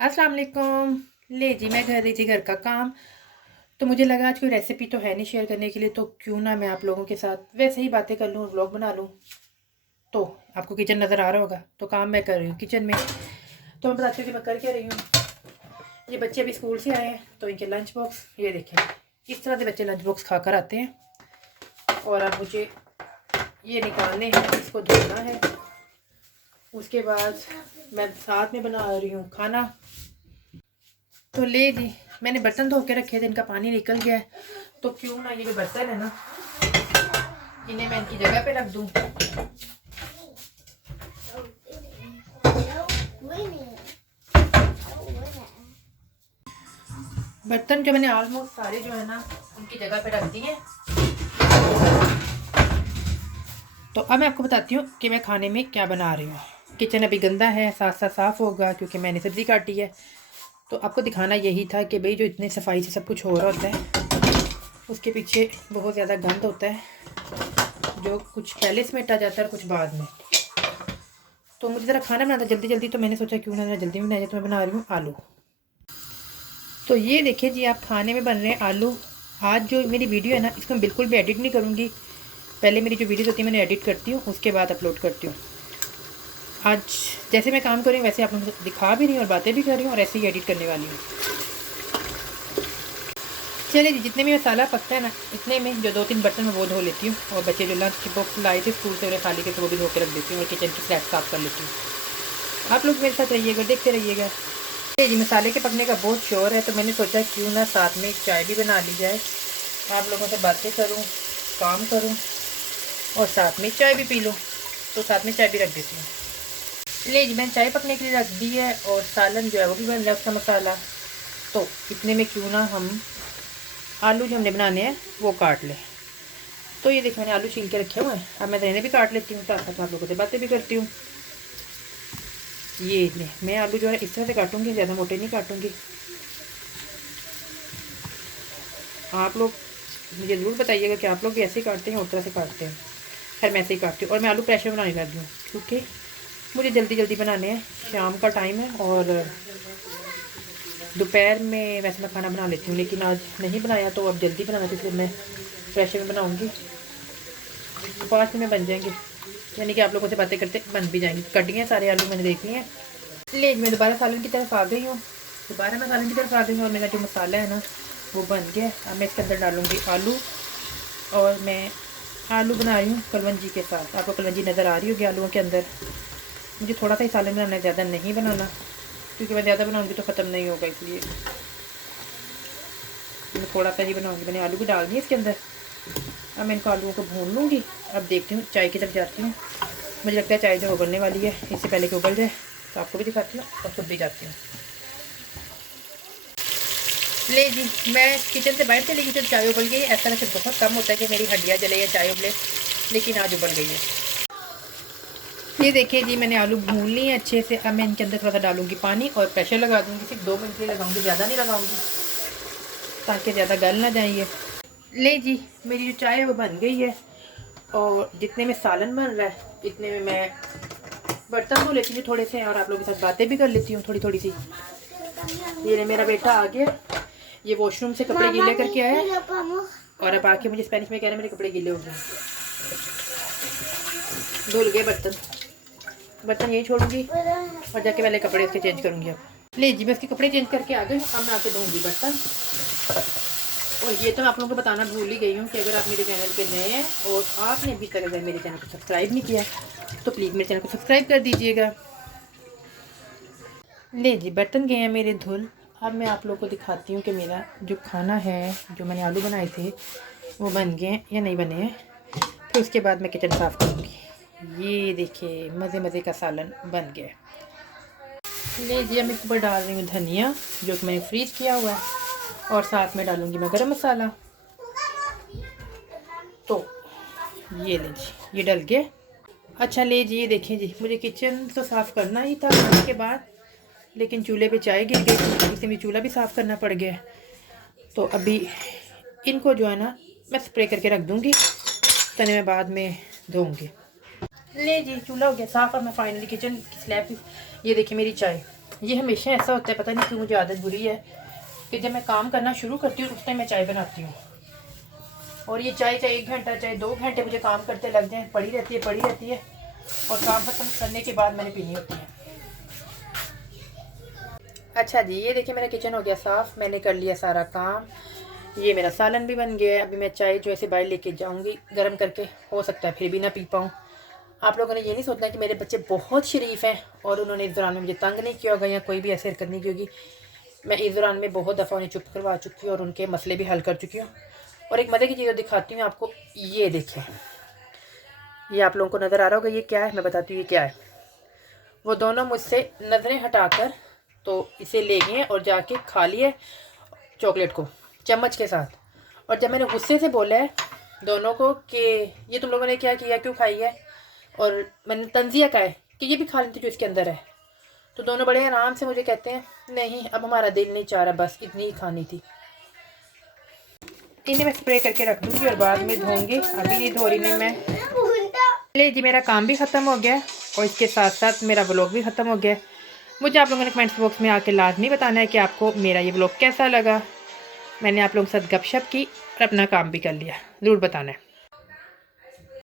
अस्सलाम वालेकुम। ले जी, मैं कर रही थी घर का काम, तो मुझे लगा आज कोई रेसिपी तो है नहीं शेयर करने के लिए, तो क्यों ना मैं आप लोगों के साथ वैसे ही बातें कर लूँ, व्लॉग बना लूँ। तो आपको किचन नज़र आ रहा होगा, तो काम मैं कर रही हूँ किचन में। तो मैं बताती हूँ कि मैं कर क्या रही हूँ। ये बच्चे अभी स्कूल से आए हैं, तो इनके लंच बॉक्स ये देखें, इस तरह से बच्चे लंच बॉक्स खा कर आते हैं। और अब मुझे ये निकालने हैं, इसको धोना है। उसके बाद मैं साथ में बना रही हूँ खाना। तो ले जी, मैंने बर्तन धो के रखे थे, इनका पानी निकल गया है, तो क्यों ना ये जो बर्तन है ना, इन्हें मैं इनकी जगह पे रख दूं। बर्तन जो मैंने ऑलमोस्ट सारे जो है ना उनकी जगह पे रख दिए। तो अब मैं आपको बताती हूँ कि मैं खाने में क्या बना रही हूँ। किचन अभी गंदा है, साथ साथ साफ़ होगा क्योंकि मैंने सब्ज़ी काटी है। तो आपको दिखाना यही था कि भाई जो इतनी सफाई से सब कुछ हो रहा होता है, उसके पीछे बहुत ज़्यादा गंद होता है, जो कुछ पहले समेटा जाता है और कुछ बाद में। तो मुझे ज़रा खाना बनाना जल्दी जल्दी, तो मैंने सोचा क्यों ना ज़रा जल्दी बनाया जाए, तो मैं बना रही हूँ आलू। तो ये देखिए जी, आप खाने में बन रहे हैं आलू। आज जो मेरी वीडियो है ना, इसको मैं बिल्कुल भी एडिट नहीं करूँगी। पहले मेरी जो वीडियोस होती है मैंने एडिट करती हूँ, उसके बाद अपलोड करती हूँ। आज जैसे मैं काम कर रही हूँ वैसे आप लोगों को दिखा भी रही हूँ और बातें भी कर रही हूँ, और ऐसे ही एडिट करने वाली हूँ। चलिए जी, जितने में मसाला पकता है ना, इतने में जो 2-3 बर्तन मैं वो धो लेती हूँ, और बच्चे जो लंच बॉक्स लाए थे स्कूल से उन्हें खाली करके वो भी धो के रख देती हूँ, और किचन की स्लैब साफ़ कर लेती हूँ। आप लोग मेरे साथ रहिएगा, देखते रहिएगा। जी, मसाले के पकने का बहुत शोर है, तो मैंने सोचा क्यों ना साथ में चाय भी बना ली जाए। आप लोगों से बातें करूं, काम करूं और साथ में चाय भी पी लूं। तो साथ में चाय भी रख देती हूँ। ले जी, मैंने चाय पकने के लिए रख दी है, और सालन जो है वो भी बन रहा है उसका मसाला। तो इतने में क्यों ना हम आलू जो हमने बनाने हैं वो काट लें। तो ये देखिए, मैंने आलू छील के रखे हुए हैं। अब मैं इन्हें भी काट लेती हूँ, साथ साथ आप लोगों से बातें भी करती हूँ। ये ले, मैं आलू जो है इस तरह से काटूँगी, ज़्यादा मोटे नहीं काटूँगी। आप लोग मुझे ज़रूर बताइएगा कि आप लोग भी ऐसे ही काटते हैं और तरह से काटते हैं। खैर मैं ऐसे ही काटती हूँ, और मैं आलू प्रेशर बनाने लगी हूँ क्योंकि मुझे जल्दी जल्दी बनाने हैं। शाम का टाइम है, और दोपहर में वैसे मैं खाना बना लेती हूँ, लेकिन आज नहीं बनाया, तो अब जल्दी बनाना थी, इसलिए मैं प्रेशर में बनाऊँगी। 5 मिनट में बन जाएंगे, यानी कि आप लोगों से बातें करते बन भी जाएंगी। कट गए सारे आलू, मैंने देख लिए हैं। ले मैं दोबारा सालन की तरफ आ गई हूँ। दोबारा मैं सालन की तरफ आ गई हूँ, और मेरा जो मसाला है ना वो बन गया। अब मैं इसके अंदर डालूँगी आलू, और मैं आलू बना रही हूँ कलवंजी के साथ। आपको कलवंजी नज़र आ रही होगी आलूओं के अंदर। मुझे थोड़ा सा ही सालन बनाना है, ज़्यादा नहीं बनाना, क्योंकि मैं ज़्यादा बनाऊँगी तो ख़त्म नहीं होगा, इसलिए मैं थोड़ा सा ही बनाऊँगी। मैंने आलू भी डाल दिए इसके अंदर। अब मैं इनको आलूओं को भून लूँगी। अब देखती हूँ, चाय की तरफ जाती हूँ। मुझे लगता है चाय जो उबलने वाली है, इससे पहले कि उबल जाए, तो आपको भी दिखाती हूँ और खुद भी जाती हूँ। ले जी, मैं किचन से बाहर चली गई तो चाय उबल गई। ऐसा वैसे बहुत कम होता है कि मेरी हड्डियाँ जले या चाय उबले, लेकिन आज उबल गई है। ये देखिए जी, मैंने आलू भून लिए हैं अच्छे से। अब मैं इनके अंदर थोड़ा सा डालूंगी पानी, और प्रेशर लगा दूँगी। सिर्फ 2 मिनट के लिए लगाऊंगी, ज़्यादा नहीं लगाऊंगी, ताकि ज़्यादा गल ना जाए ये। ले जी, मेरी जो चाय है वो बन गई है, और जितने में सालन बन रहा है इतने में मैं बर्तन धो लेती हूँ थोड़े से, और आप लोगों के साथ बातें भी कर लेती हूँ थोड़ी थोड़ी सी। ये मेरा बेटा आ गया, ये वॉशरूम से कपड़े गीले करके आया, और अब आके मुझे स्पेनिश में कह रहा है मेरे कपड़े गीले हो गए। धुल गए बर्तन, बर्तन यही छोड़ूंगी, और जाके पहले कपड़े उसके चेंज करूंगी। अब ले जी, मैं उसके कपड़े चेंज करके आ गई। अब मैं आके धोऊंगी बर्तन। और ये तो मैं आप लोगों को बताना भूल ही गई हूँ कि अगर आप मेरे चैनल पे नए हैं और आपने अभी तक अगर मेरे चैनल को सब्सक्राइब नहीं किया, तो प्लीज़ मेरे चैनल को सब्सक्राइब कर दीजिएगा। ले जी, बर्तन गए हैं मेरे धुल। अब मैं आप लोगों को दिखाती हूँ कि मेरा जो खाना है, जो मैंने आलू बनाए थे, वो बन गए हैं या नहीं बने हैं। फिर उसके बाद मैं किचन साफ़ करूँगी। ये देखिए, मज़े मज़े का सालन बन गया। ले जी, मैं ऊपर डाल रही हूँ धनिया, जो कि मैंने फ्रीज़ किया हुआ है, और साथ में डालूँगी मैं गरम मसाला। तो ये ले जी, ये डल गया। अच्छा ले जी, ये देखें जी, मुझे किचन तो साफ़ करना ही था खाने के बाद, लेकिन चूल्हे पे चाय गिर गई, इसलिए मुझे चूल्हा भी साफ़ करना पड़ गया। तो अभी इनको जो है ना मैं स्प्रे करके रख दूँगी, तने मैं बाद में धोऊँगी। ले जी, चूल्हा हो गया साफ़। अब मैं फाइनली किचन की स्लैब, ये देखिए मेरी चाय, ये हमेशा ऐसा होता है, पता नहीं क्यों मुझे आदत बुरी है कि जब मैं काम करना शुरू करती हूँ उस टाइम मैं चाय बनाती हूँ। और ये चाय चाहे 1 घंटा चाहे 2 घंटे मुझे काम करते लग जाएँ, पड़ी रहती है और काम ख़त्म करने के बाद मैंने पीनी होती है। अच्छा जी, ये देखिए मेरा किचन हो गया साफ़, मैंने कर लिया सारा काम। ये मेरा सालन भी बन गया है। अभी मैं चाय जो ऐसे बाहर लेके जाऊंगी गर्म करके, हो सकता है फिर भी ना पी पाऊँ। आप लोगों ने ये नहीं सोचना कि मेरे बच्चे बहुत शरीफ हैं और उन्होंने इस दौरान में मुझे तंग नहीं किया होगा या कोई भी ऐसी हरकत नहीं की होगी। मैं इस दौरान में बहुत दफ़ा उन्हें चुप करवा चुकी हूँ और उनके मसले भी हल कर चुकी हूँ। और एक मज़े की चीज़ दिखाती हूँ आपको, ये देखें, ये आप लोगों को नज़र आ रहा होगा ये क्या है, मैं बताती हूँ ये क्या है। वो दोनों मुझसे नज़रें हटाकर तो इसे ले गए और जाके खा लिए चॉकलेट को चम्मच के साथ। और जब मैंने गुस्से से बोला है दोनों को कि ये तुम लोगों ने क्या किया, क्यों खाई है, और मैंने तंजिया कहा है कि ये भी खा लेती जो इसके अंदर है, तो दोनों बड़े आराम से मुझे कहते हैं नहीं अब हमारा दिल नहीं चाह रहा, बस इतनी ही खानी थी। इन्हें मैं स्प्रे करके रख दूँगी और बाद में धोऊंगी, अभी नहीं धो रही नहीं मैं। चलिए जी, मेरा काम भी ख़त्म हो गया और इसके साथ साथ मेरा व्लॉग भी ख़त्म हो गया। मुझे आप लोगों ने कमेंट्स बॉक्स में आके लाजमी बताना है कि आपको मेरा ये व्लॉग कैसा लगा। मैंने आप लोगों के साथ गपशप की और अपना काम भी कर लिया, ज़रूर बताना है।